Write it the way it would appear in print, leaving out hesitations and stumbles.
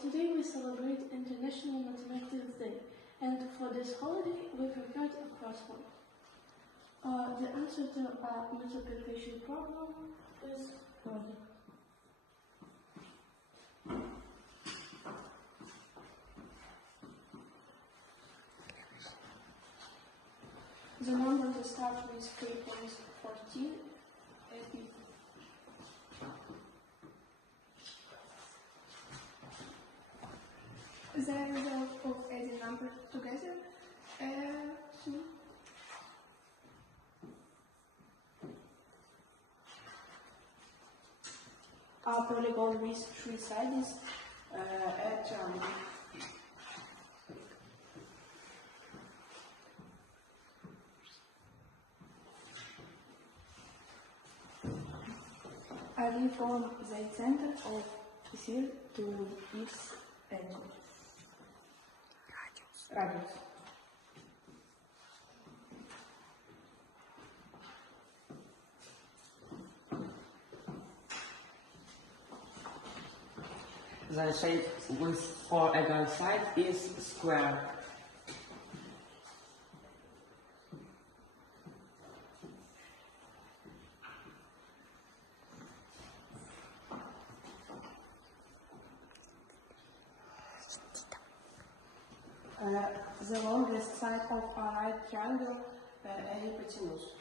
today we celebrate International Mathematics Day, and for this holiday we prepared a crossword. The answer to a multiplication problem is ready. The number to start with 3.14 is the result of adding numbers together. A polygon with three sides, a triangle. I will form the center of here to its angle. Radius. The shape with four equal sides is square. The longest side of a right triangle is hypotenuse.